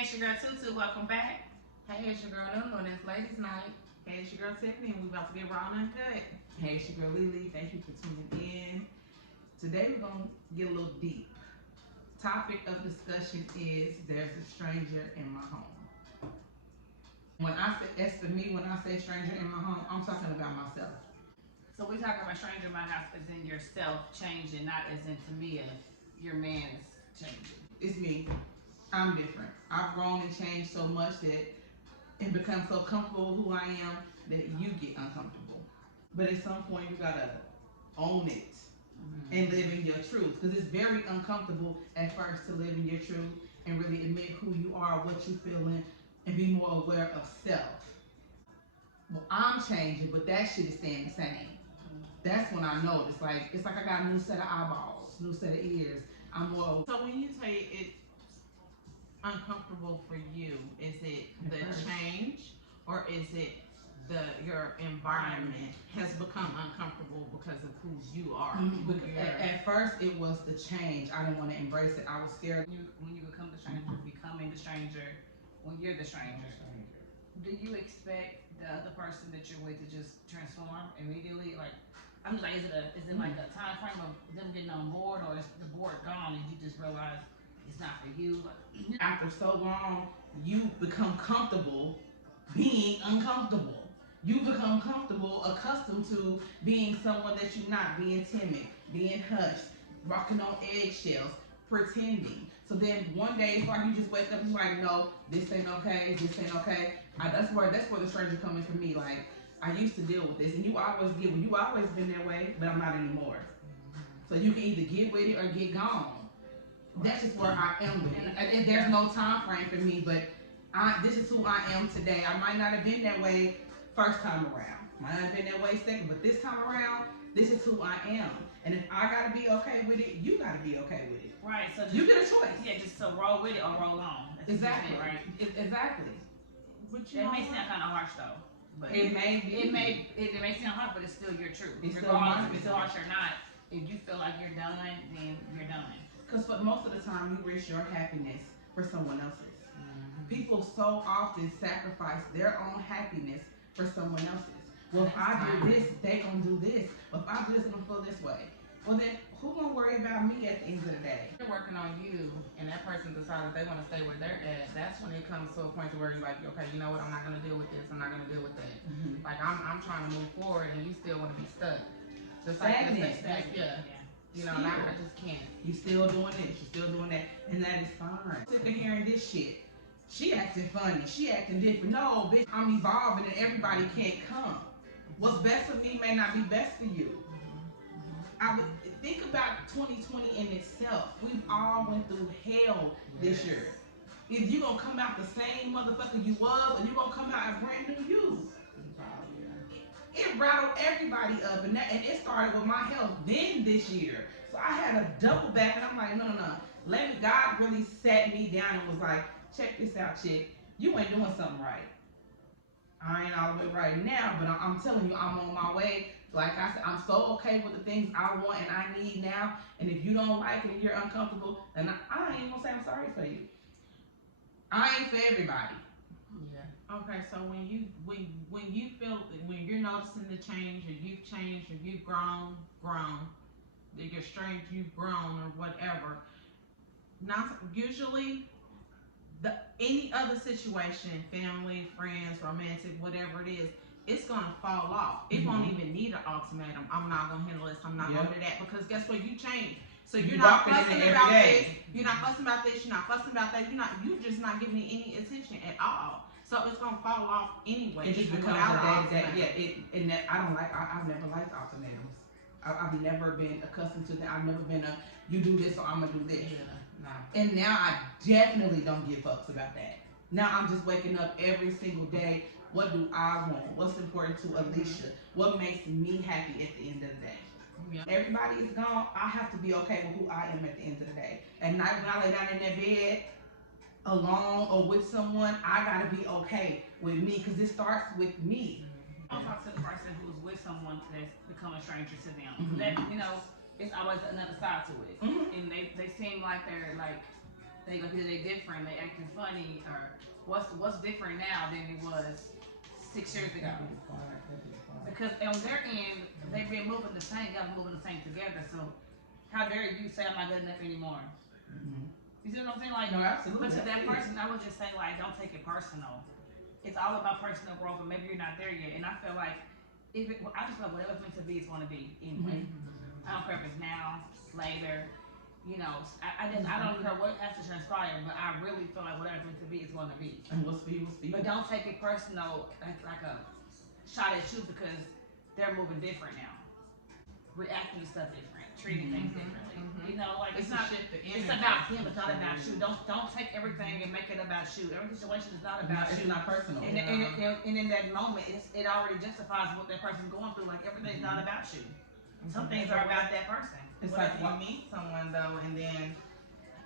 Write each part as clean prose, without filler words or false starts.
Hey, it's your girl Tutu. Welcome back. Hey, it's your girl Nunu, and it's ladies' night. Hey, it's your girl Tiffany, and we about to get raw and uncut. Hey, it's your girl Lily. Thank you for tuning in. Today we're gonna get a little deep. Topic of discussion is there's a stranger in my home. When I say, as for me, when I say stranger in my home, I'm talking about myself. So we talking about stranger in my house as in yourself changing, not as in Tamia, your man's changing. It's me. I'm different. I've grown and changed so much that and become so comfortable with who I am that you get uncomfortable. But at some point, you gotta own it and live in your truth, because it's very uncomfortable at first to live in your truth and really admit who you are, what you feeling, and be more aware of self. Well, I'm changing, but that shit is staying the same. That's when I know it's like I got a new set of eyeballs, new set of ears. I'm more. So when you say it's uncomfortable for you, is it the change, or is it your environment has become uncomfortable because of who you are? At first, it was the change. I didn't want to embrace it. I was scared. When you become the stranger, becoming the stranger, when you're the stranger, do you expect the other person that you're with to just transform immediately? Like, I'm just like, is it like a time frame of them getting on board, or is the board gone and you just realize it's not for you? Like, After so long, you become comfortable being uncomfortable. You become comfortable, accustomed to being someone that you're not, being timid, being hushed, walking on eggshells, pretending. So then one day it's like you just wake up and you're like, no, this ain't okay, this ain't okay. That's where the stranger coming for me. Like, I used to deal with this, and you always deal with. You always been that way, but I'm not anymore. So you can either get with it or get gone. That's just where I am with it. And there's no time frame for me, but this is who I am today. I might not have been that way first time around. Might not have been that way second, but this time around, this is who I am. And if I gotta be okay with it, you gotta be okay with it. right. So You get a choice. yeah, just to roll with it or roll on. That's Exactly. right. Exactly. But That may sound kind of harsh though. But It may be. it may sound hard, but it's still your truth. It's still Regardless mine. if it's harsh or not, if you feel like you're done, then you're done. Because for most of the time, you risk your happiness for someone else's. People so often sacrifice their own happiness for someone else's. Well, if I do this, they gonna do this. Well, if I do this, I'm gonna feel this way. Well, then who gonna worry about me at the end of the day? they're working on you, and that person decides they want to stay where they're at. That's when it comes to a point to where you're like, okay, you know what? I'm not gonna deal with this. I'm not gonna deal with that. Like I'm trying to move forward, and you still want to be stuck. Just like Stagnant. yeah. You know, Still. I just can't. You still doing this, you still doing that, and that is fine. Sick of hearing this shit. She acting funny, she acting different. No, bitch, I'm evolving and everybody can't come. What's best for me may not be best for you. I would think about 2020 in itself. We've all went through hell this year. If you gonna come out the same motherfucker you was, or you gonna come out a brand new you. It rattled everybody up, and it started with my health then this year. So I had a double back, and I'm like, no. God really sat me down and was like, check this out, chick. You ain't doing something right. I ain't all the way right now, but I'm telling you, I'm on my way. Like I said, I'm so okay with the things I want and I need now. And if you don't like it and you're uncomfortable, then I ain't gonna say I'm sorry for you. I ain't for everybody. Yeah. Okay, so when you feel when you're noticing the change, or you've changed, or you've grown, that you're strange, you've grown, or whatever. Not usually any other situation, family, friends, romantic, whatever it is, it's gonna fall off. It won't even need an ultimatum. I'm not gonna handle this. I'm not gonna do that, because guess what? You change. So you're not fussing about this. You're not fussing about this. You're not fussing about that. You're just not giving it any attention at all. So it's gonna fall off anyway. It just becomes a day. And that I don't like. I've never liked ultimatums. I've never been accustomed to that. I've never been a you do this or I'm gonna do this. Yeah, no. And now I definitely don't give fucks about that. Now I'm just waking up every single day. What do I want? What's important to Alicia? What makes me happy at the end of the day? Yeah. Everybody is gone. I have to be okay with who I am at the end of the day. At night when I lay down in that bed, alone or with someone, I gotta be okay with me, because it starts with me. I'll talk to the person who's with someone that's become a stranger to them. That it's always another side to it, and they seem like they're they different, they acting funny, or what's different now than it was 6 years ago? Because on their end, they've been moving the same, y'all moving the same together. So how dare you say I'm not good enough anymore? You see what I'm saying? Like, No, absolutely. but to that That's it. person, I would just say like, don't take it personal. It's all about personal growth, and maybe you're not there yet. And I feel like I just feel like whatever's meant to be is going to be anyway. I don't care if it's now, later. You know, I don't care what has to transpire, but I really feel like whatever's meant to be is going to be. And what's for you, what's for you. But don't take it personal, like a shot at you because they're moving different now, reacting to stuff different, treating things differently. You know, like it's a not. shift of It's energy. about him. It's not about you. Don't take everything and make it about you. Every situation is not about It's you. not personal. And in that moment, it already justifies what that person's going through. Like everything's not about you. Some things are about that person. It's What like if you meet someone though, and then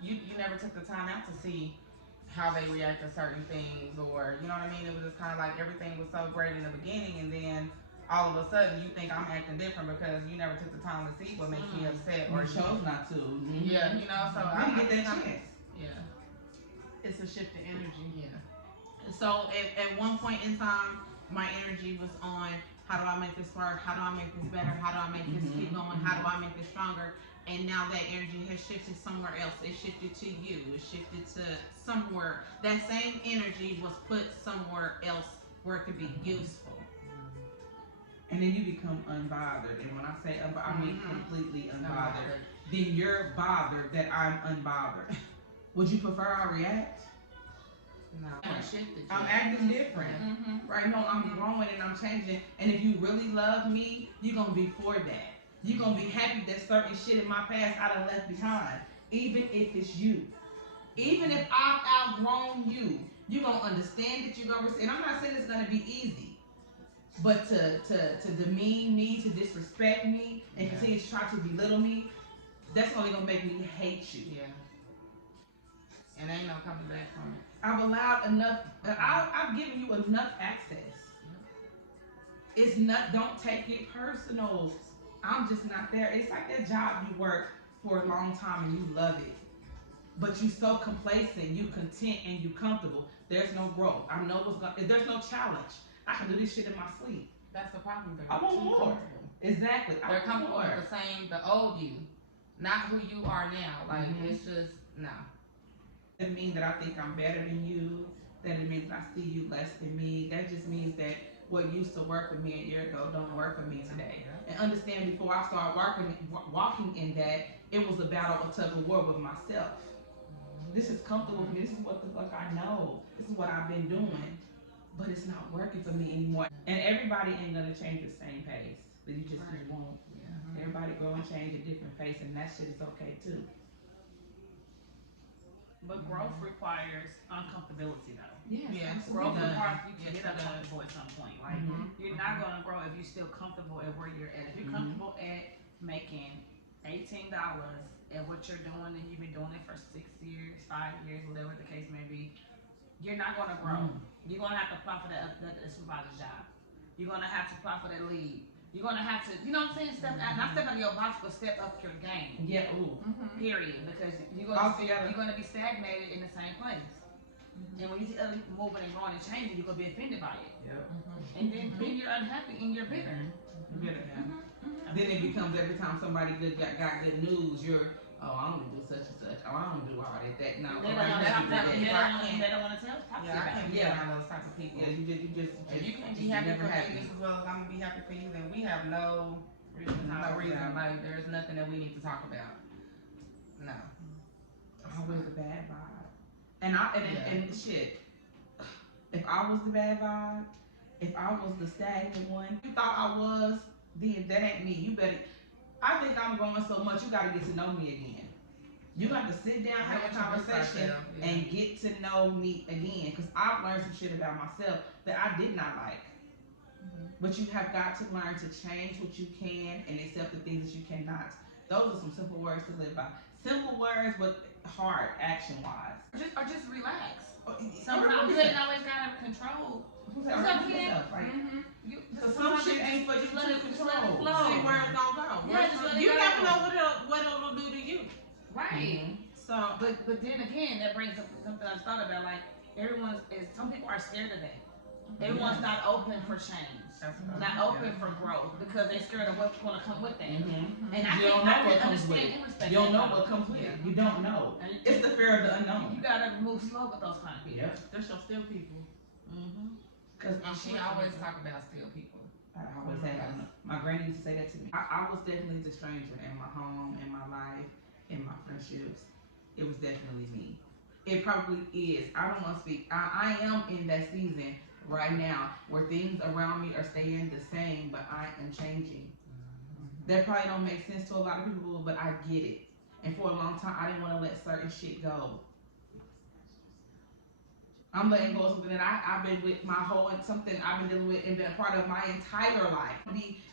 you never took the time out to see how they react to certain things, or you know what I mean? It was just kind of like everything was so great in the beginning, and then all of a sudden you think I'm acting different because you never took the time to see what makes me upset, or or chose not to. yeah, you know. So I didn't get that kinda- chance. Yeah, It's a shift of energy. yeah. So at one point in time, my energy was on how do I make this work? How do I make this better? How do I make this keep going? How do I make this stronger? And now that energy has shifted somewhere else. It shifted to you. It shifted to somewhere. That same energy was put somewhere else where it could be useful. And then you become unbothered. And when I say unbothered, I mean completely unbothered. Then you're bothered that I'm unbothered. Would you prefer I react? No, Yeah. shifted. I'm acting different. Right? No, I'm growing and I'm changing. And if you really love me, you're going to be for that. You're going to be happy that certain shit in my past I done left behind. Even if it's you. Even if I've outgrown you, you're going to understand that you're going to, and I'm not saying it's going to be easy. But to demean me, to disrespect me, and continue to try to belittle me, that's only going to make me hate you. Yeah. And ain't no coming back from it. I've allowed enough. I've given you enough access. It's not. Don't take it personal. I'm just not there. It's like that job you work for a long time and you love it, but you so complacent, you content, and you comfortable. There's no growth. I know what's going. There's no challenge. I can do this shit in my sleep. That's the problem. They're I want too more. comfortable. Exactly. I They're want comfortable more. with the old you, not who you are now. Like it's just no. Doesn't mean that I think I'm better than you. That it means I see you less than me. That just means that what used to work for me a year ago don't work for me today. And understand, before I started walking in that, it was a battle, a tug of war with myself. This is comfortable for me. This is what the fuck I know. This is what I've been doing. But it's not working for me anymore. And everybody ain't gonna change at the same pace. But you just won't. Everybody grow and change at different pace, and that shit is okay too. But growth requires uncomfortability, though. Yes. Growth It does. requires you to Yes, get it does. uncomfortable at some point. Like you're not gonna grow if you're still comfortable at where you're at. If you're comfortable at making $18 at what you're doing, and you've been doing it for 6 years, 5 years, whatever the case may be, you're not gonna grow. You're gonna have to apply for that supervisor's job. You're gonna have to apply for that lead. You're gonna have to, you know what I'm saying? Not step out of your box, but step up your game. Yeah. Ooh. Period. Because you're gonna be stagnated in the same place. And when you see other people moving and growing and changing, you're gonna be offended by it. Yep. And then you're unhappy and you're bitter. Then it becomes every time somebody got good news, you're, oh, I don't do such and such. Oh, I don't do all that. No, They don't want to talk to you Yeah, I about can't it. be around those type of people. Yeah, you just If you can't be happy never for me happy. just as well as I'm gonna be happy for you, then we have no reason. Like there's nothing that we need to talk about. No. Always a bad vibe. And shit. If I was the bad vibe, if I was the stagnant one, you thought I was, then that ain't me. You better. I think I'm growing so much. You gotta get to know me again. You got to sit down, have a conversation, and get to know me again. Because I've learned some shit about myself that I did not like. But you have got to learn to change what you can and accept the things that you cannot. Those are some simple words to live by. Simple words, but hard action-wise. Or just relax. Sometimes Sometimes you ain't always gotta control. Because That's what I'm saying. Some shit ain't for you just let it to let it control. flow. See where it's gonna go. Yeah, just let it You go. never know what it'll do to you. Right. So So But then again, that brings up something I thought about. Like some people are scared of that. Everyone's not open for change, not open for growth because they're scared of what's going to come with that. Mm-hmm. And You don't know what comes with understand it. and respect You don't know that. what comes with it. You don't know. And It's the fear of the unknown. you gotta move slow with those kind of people. Yep. that's your still people. Cause And she always talk about still people. I always say that. My granny used to say that to me. I was definitely the stranger in my home, in my life, in my friendships. It was definitely me. It probably is. I don't want to speak. I am in that season right now where things around me are staying the same, but I am changing. That probably don't make sense to a lot of people, but I get it. And for a long time, I didn't want to let certain shit go. I'm letting go of something that I've been with my whole, something I've been dealing with and been a part of my entire life.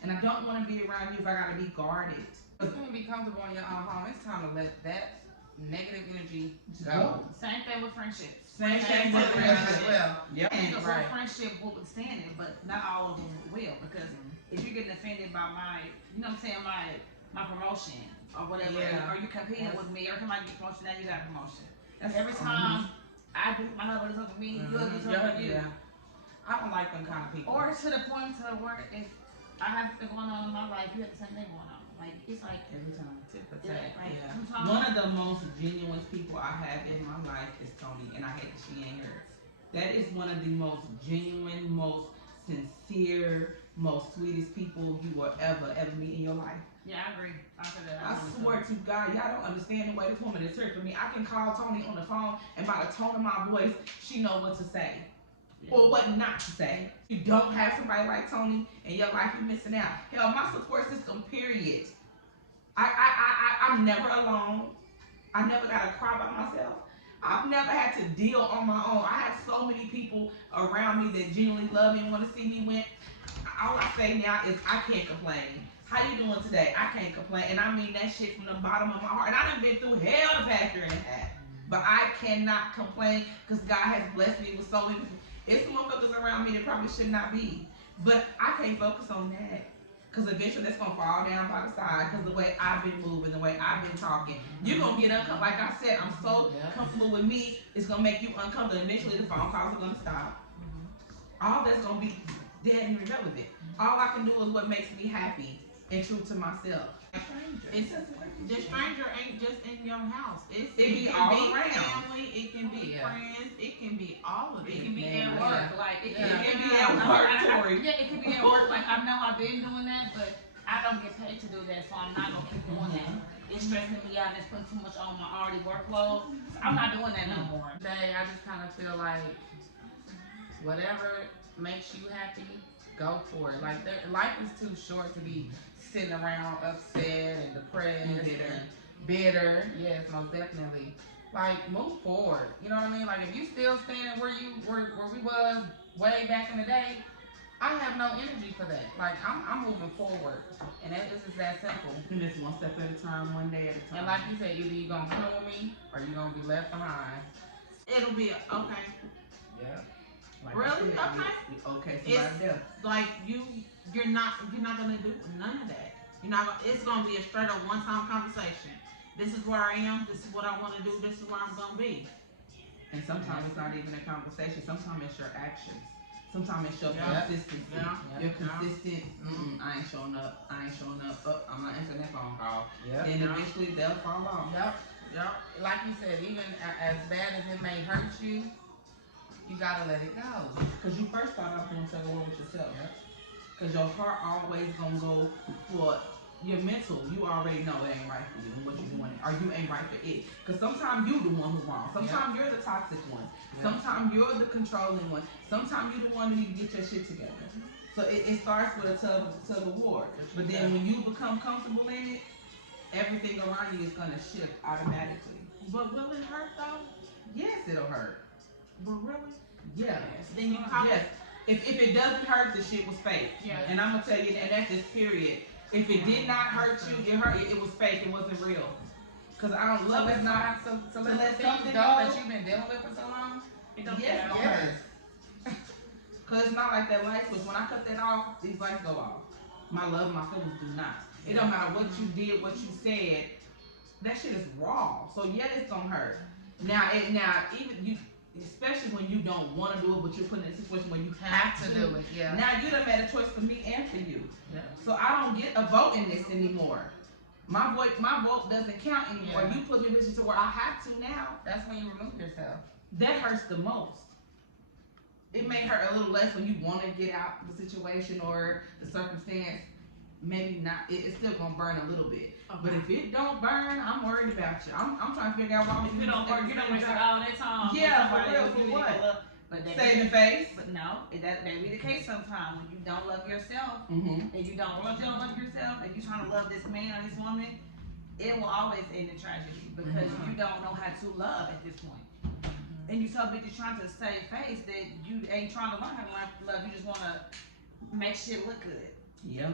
And I don't want to be around you if I gotta be guarded. If you can be comfortable in your own home, it's time to let that negative energy go. Same thing with friendships. Same Same with with friendships. as well. Yep. Because Right. some friendship will withstand it, but not all of them will. Because if you're getting offended by my, you know what I'm saying, my promotion or whatever, Yeah. or you competing with me, every time I get promotion, now you got a promotion. That's Every time I do my husband do something for me, you'll do something for you. Yeah. I don't like them kind of people. Or to the point to where if I have something going on in my life, you have the same thing going on. Like it's like Every time. tit for yeah, tat. like Yeah. sometimes One of the most genuine people I have in my life is Tony, and I hate that she ain't here. That is one of the most genuine, most sincere, most sweetest people you will ever meet in your life. yeah, I agree. I feel that. I swear to God, y'all don't understand the way this woman is here for me. I can call Tony on the phone, and by the tone of my voice, she know what to say or what not to say. You don't have somebody like Tony in your life, you're missing out. Hell, my support system, period. I'm never alone. I never gotta cry by myself. I've never had to deal on my own. I have so many people around me that genuinely love me and want to see me win. All I say now is I can't complain. How you doing today? I can't complain. And I mean that shit from the bottom of my heart. And I done been through hell the past year and a half. But I cannot complain because God has blessed me with so many. It's some motherfuckers around me that probably should not be. But I can't focus on that. Because eventually that's going to fall down by the side. Because the way I've been moving, the way I've been talking, you're going to get uncomfortable. Like I said, I'm so comfortable with me, it's going to make you uncomfortable. Eventually the phone calls are going to stop. All that's going to be dead and irrelevant. All I can do is what makes me happy and true to myself. It's the stranger ain't just in your house. It be can all be around. family, it can be Yeah. friends, it can be all of it. It can be Man, at work, like it Yeah. It can be at work, Tori. Yeah, it could be at work. Like I know I've been doing that, but I don't get paid to do that, so I'm not gonna keep doing that. It's stressing me out and it's putting too much on my already workload. So I'm not doing that no more. Today, I just kind of feel like whatever makes you happy, go for it. Like life is too short to be sitting around upset and depressed And bitter. and bitter. Yes, most definitely. Like move forward. You know what I mean? Like if you still standing where we was way back in the day, I have no energy for that. Like I'm moving forward, and it's just that simple. And it's one step at a time, one day at a time. And like you said, either you gonna come with me or you gonna be left behind. It'll be okay. Yeah. Like Really? I said, Okay. Okay, It's- somebody else. Like you're not gonna do none of that. It's gonna be a straight up one time conversation. This is where I am. This is what I want to do. This is where I'm gonna be. And sometimes it's not even a conversation. Sometimes it's your actions. Sometimes it's your Yeah. consistency. Yeah. You're Yeah. consistent. I ain't showing up. I ain't showing up. Oh, I'm not answering that phone call. Yep. Then eventually they'll fall off. Yep. Like you said, even as bad as it may hurt you, you gotta let it go. Because you first start off doing something with yourself. Yep. Because your heart always gonna go for your mental. You already know it ain't right for you and what you're doing. Or you ain't right for it. Because sometimes you the one who's wrong. Sometimes you're the toxic one. Sometimes you're the controlling one. Sometimes you're the one that need to get your shit together. So it starts with a tug of war. But then when you become comfortable in it, everything around you is gonna shift automatically. But will it hurt though? Yes, it'll hurt. But really? Yeah. Then you probably Yes. If it doesn't hurt, the shit was fake. Yeah. And I'm gonna tell you, and that's just period. If it did not hurt you, it was fake. It wasn't real. Cause I don't love is not. So let let the something things go. go that you've been dealing with for so long. it don't Yes, hurt. don't hurt. Cause it's not like that light switch. When I cut that off, these lights go off. My love, my feelings do not. It don't matter what you did, what you said. that shit is raw. So yeah, it's gonna hurt. Now even you, especially when you don't want to do it, but you're put in a situation where you Have to do it, yeah. Now you done made a choice for me and for you. Yeah. So I don't get a vote in this anymore. My vote doesn't count anymore. Yeah. You put me in a position to where I have to now. That's when you remove yourself. That hurts the most. It may hurt a little less when you want to get out the situation or the circumstance. Maybe not. It's still gonna burn a little bit. But if it don't burn, I'm worried about you. I'm trying to figure out why You don't work, you don't waste all that time. Yeah, with for somebody real, else for you what? need to love. But that saving face. But no, that may be the case sometimes when you don't love yourself Mm-hmm. and you don't love yourself and you trying to love this man or this woman, it will always end in tragedy because you don't know how to love at this point. And you so busy trying to save face that you ain't trying to learn how to love. You just want to make shit look good. Yep.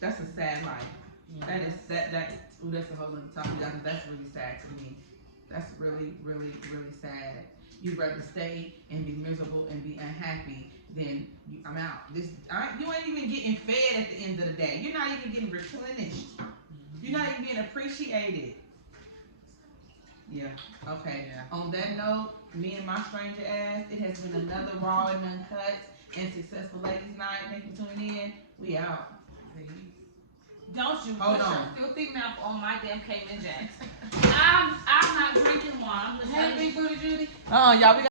That's a sad life. That is ooh, that's a whole other topic. That's really sad to me. That's really, really, really sad. You'd rather stay and be miserable and be unhappy than I'm out. You ain't even getting fed at the end of the day. You're not even getting replenished. You're not even getting appreciated. Yeah. Okay. Yeah. On that note, me and my stranger ass, it has been another raw and uncut and successful ladies' night. Thank you for tuning in. We out. Don't you Hold put on. your filthy mouth on my damn Cayman Jacks. I'm not drinking wine. Hey, Big Booty Judy. Y'all, we